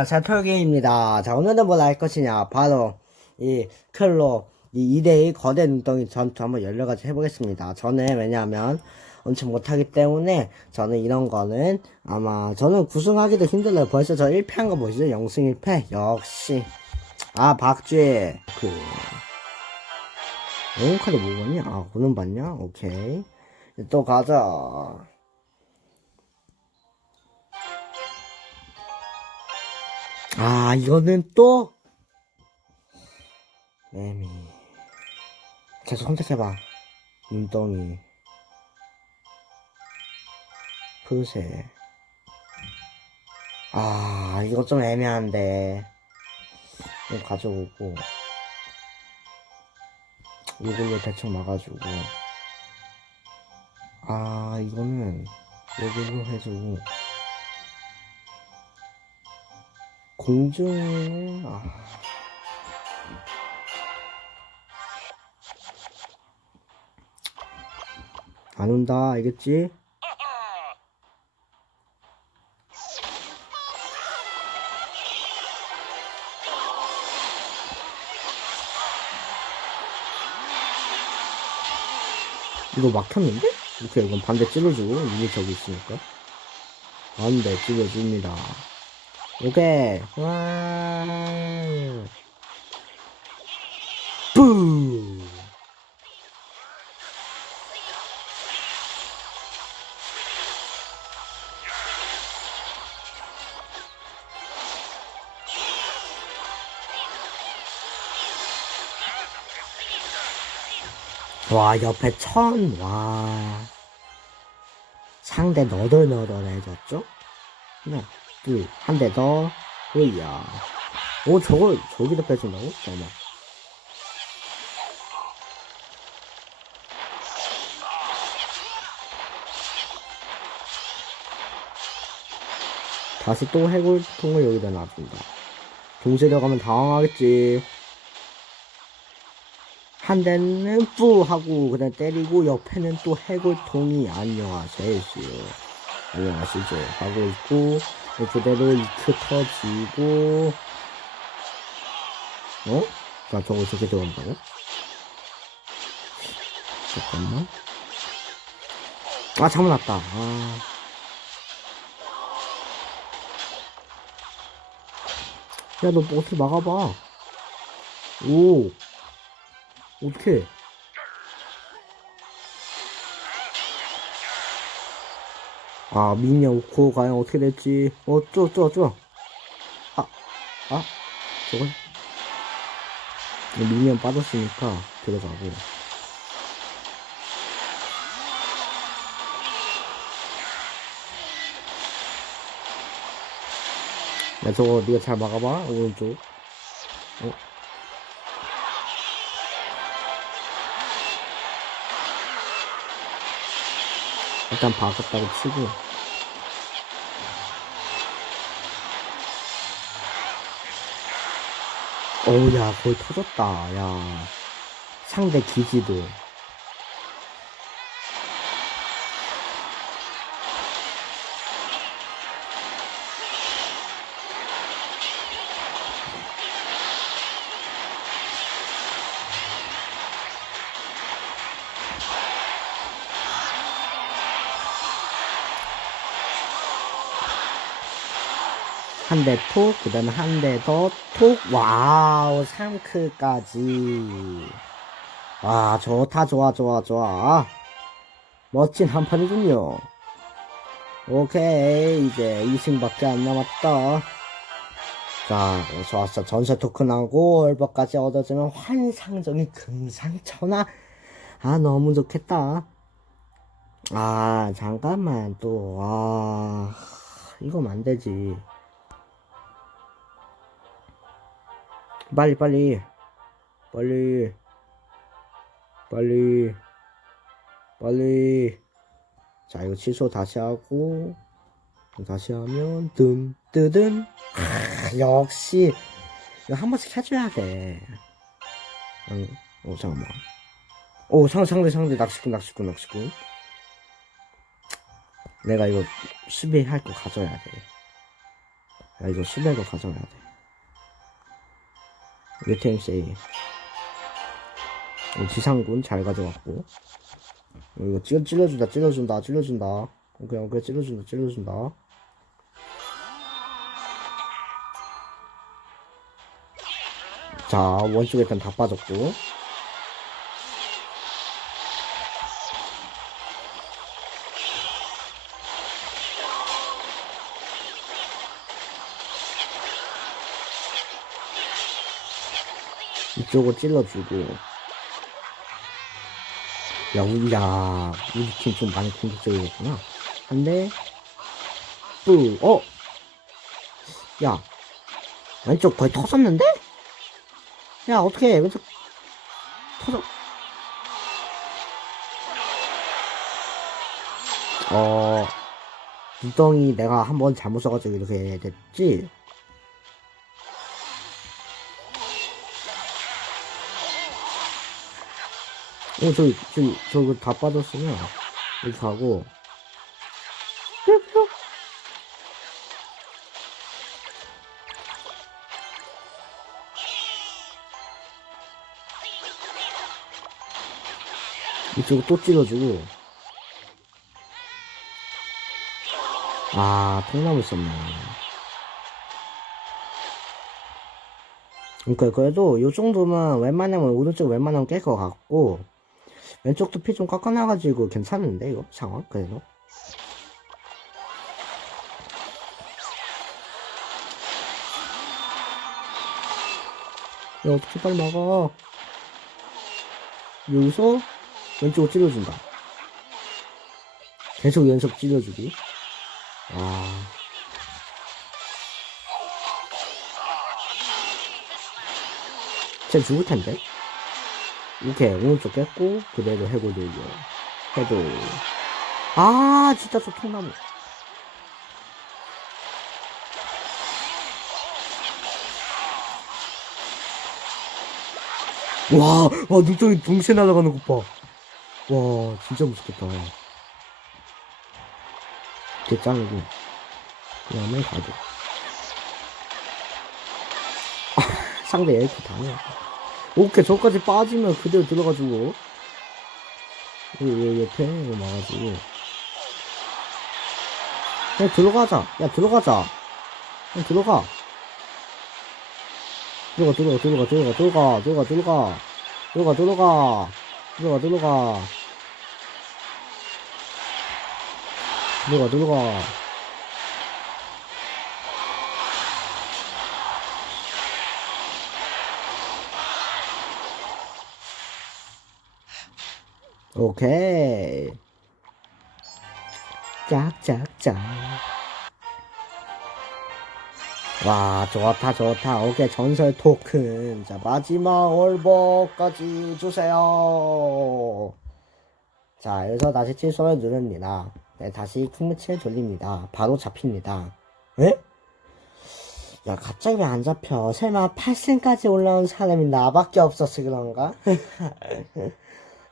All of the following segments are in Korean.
안녕하세요 톨게입니다. 자 오늘은 뭘 할 것이냐? 바로 이 클로 이 2대2 거대 눈덩이 전투 한번 열려가지고 해보겠습니다. 저는 왜냐하면 엄청 못하기 때문에 저는 이런 거는 아마 저는 구승하기도 힘들어요. 벌써 저 1패 한 거 보시죠? 0승 1패? 역시. 아 박쥐 그. 영웅 카드 뭐 봤냐? 아 오는 봤냐? 오케이. 또 가자 아, 이거는 또, 애미. 계속 선택해봐. 눈덩이. 푸세. 아, 이거 좀 애매한데. 이거 가져오고. 이걸로 대충 막아주고. 아, 이거는, 이걸로 해주고. 공중을 아. 안 온다 알겠지? 이거 막혔는데? 이렇게 이건 반대 찔러주고 이미 저기 있으니까 반대 찔러줍니다 오케이. 와. 뿌. 와, 옆에 천, 와. 상대 너덜너덜해졌죠? 하나, 둘, 한 대 더. 오이야. 오, 저걸, 저기다 빼준다고? 잠깐만. 다시 또 해골통을 여기다 놔준다. 동시에 들어가면 당황하겠지. 한 대는 뿌 하고 그냥 때리고 옆에는 또 해골통이 안녕하세요. 안녕하시죠. 하고 있고 그대로 이크 터지고 어? 나 저거 저렇게 들어간다고? 잠깐만 아 잘못 났다 아 야, 너 뭐 어떻게 막아봐. 오. 어떻게? 아, 미녀 오코 과연 어떻게 될지. 어, 쪼, 쪼, 쪼. 아, 아, 저걸? 미니언 빠졌으니까 들어가고. 야, 저거 네가 잘 막아봐, 오른쪽. 어? 일단 박았다고 치고. 어우, 야, 거의 터졌다, 야. 상대 기지도. 한 대 톡, 그 다음에 한 대 더 톡, 와우, 3크까지. 와, 좋다, 좋아, 좋아, 좋아. 멋진 한 판이군요. 오케이, 이제 2승밖에 안 남았다. 자, 어, 좋았어. 전세 토큰하고 얼버까지 얻어주면 환상적인 금상첨화. 아, 너무 좋겠다. 아, 잠깐만, 또, 아, 이거면 안 되지. 빨리 빨리. 빨리. 빨리. 빨리. 자 이거 취소 다시 하고 다시 하면 뜸 뜨든 아, 역시. 이거 한 번씩 해줘야 돼. 아니 어 잠깐만. 오 상, 상대 상대. 낚시꾼 낚시꾼 낚시꾼. 내가 이거 수비할 거 가져야 돼. 야 이거 수배도 가져가야 돼 유템 세이 어, 지상군 잘 가져갔고. 어, 이거 찔, 찔러준다 찔러준다 찔러준다. 오케이 오케이 찔러준다 찔러준다. 자 원쪽 일단 다 빠졌고 이쪽을 찔러주고. 야 우리 야 우리 팀 좀 많이 공격적이겠구나. 근데 또 어? 야 왼쪽 거의 터졌는데? 야 어떻게 왼쪽 터져. 어 눈덩이 내가 한번 잘못 써가지고 이렇게 됐지 어 저기 저기 저거 다 빠졌으면 뿅, 뿅. 이쪽을 또 찔러주고. 아 통나무 썼네. 그러니까 그래도 요 정도면 웬만하면 오른쪽 웬만하면 깰 것 같고 왼쪽도 피 좀 깎아놔가지고 괜찮은데 이거? 상황? 그래도 야 어떻게 빨리 막아? 여기서 왼쪽으로 찔러준다. 계속 연속 찔러주기. 아. 쟤 죽을 텐데 이렇게 오른쪽 깼고 그대로 해고 돌려 해도 아 진짜 저 통나무 와, 와, 눈덩이 동시에 날아가는 것 봐. 와, 진짜 무섭겠다. 개 짱이고. 그 다음에 가드. 아, 상대 에이크 당해. 오케이, 저까지 빠지면 그대로 들어가지고. 여기 옆에 이거 막아주고. 그냥 들어가자. 야, 들어가자. 그냥 들어가. 들어가, 들어가, 들어가, 들어가, 들어가, 들어가, 들어가. 들어가, 들어가. 들어가, 들어가. 들어가, 들어가. 오케이. 짝짝짝. 와, 좋다, 좋다. 오케이, 전설 토큰. 자, 마지막 월복까지 주세요. 자, 여기서 다시 취소를 누릅니다. 네, 다시 킹무치에 돌립니다. 바로 잡힙니다. 에? 야, 갑자기 왜 안 잡혀? 설마 8승까지 올라온 사람이 나밖에 없어서 그런가?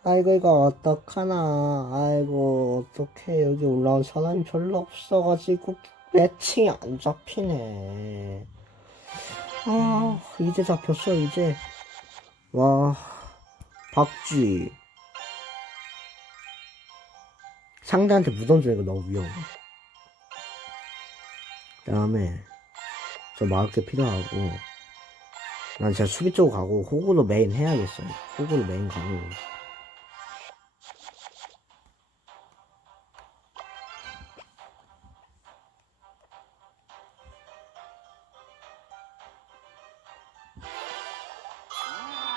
아이고 이거 어떡하나. 아이고 어떡해. 여기 올라온 사람이 별로 없어가지고 매칭이 안 잡히네. 아 이제 잡혔어 이제. 와 박쥐. 상대한테 무덤 주는 거 너무 위험해. 그 다음에 저 막을 게 필요하고. 난 진짜 수비 쪽 가고 호구로 메인 해야겠어요. 호구로 메인 가고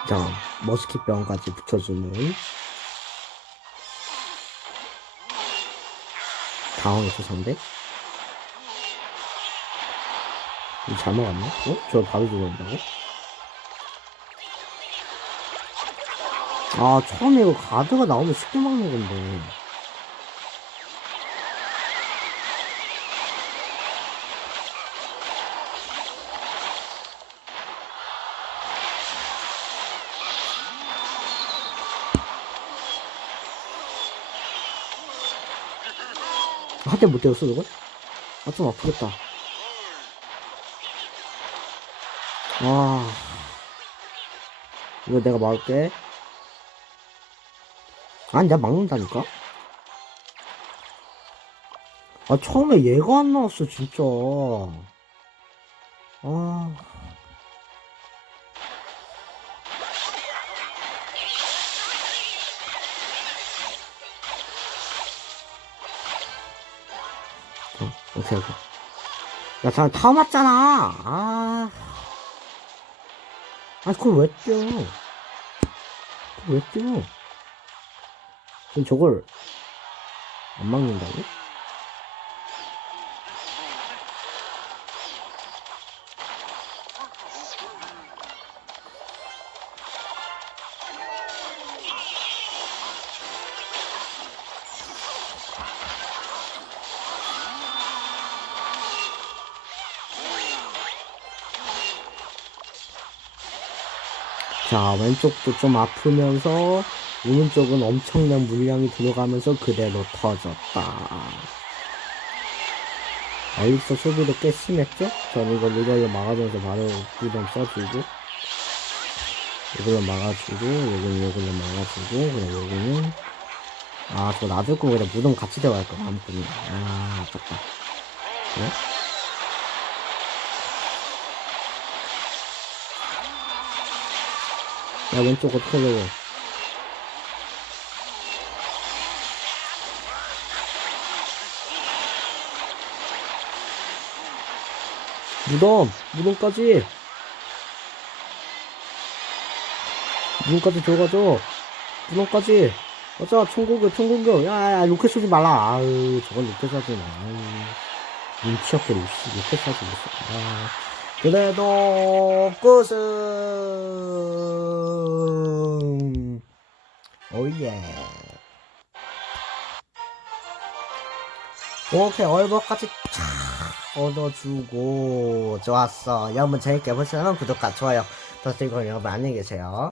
자, 머스킷병까지 붙여주는 당황해서 선데 잘 먹었나? 어? 저 바로 죽어온다고? 아, 처음에 이거 가드가 나오면 쉽게 막는 건데. 한대못 때렸어, 이걸? 아, 좀 아프겠다. 와. 이거 내가 막을게. 아니, 내가 막는다니까? 아, 처음에 얘가 안 나왔어, 진짜. 아. 어, 오케이, 오케이. 야, 잠깐, 타 맞잖아! 아. 아, 그걸 왜 뛰어? 왜 뛰어? 그럼 저걸 안 막는다고? 자, 왼쪽도 좀 아프면서, 오른쪽은 엄청난 물량이 들어가면서 그대로 터졌다. 알릭서 소비도 꽤 심했죠? 전 이걸 이걸로 막아주면서 바로 구점 써주고, 이걸로 막아주고, 여기는 이걸로 막아주고, 그럼 여기는, 아, 저 놔둘 거 그냥 무덤 같이 들어갈 거, 아무튼. 아, 아깝다. 네? 야, 왼쪽 어떻게 되고? 무덤! 무덤까지! 무덤까지 들어가줘! 무덤까지! 맞아, 총공격, 총공격! 야, 야, 야, 로켓 쏘지 말라! 아유, 저건 로켓 쏘지 마. 아유, 눈치 없게 로- 로켓 쏘지 못어. 아, 그래도, 끝은! 오예. 오케이, 얼버까지 착 얻어주고, 좋았어. 여러분 재밌게 보시면 구독과 좋아요 부탁드리고 여러분 안녕히 계세요.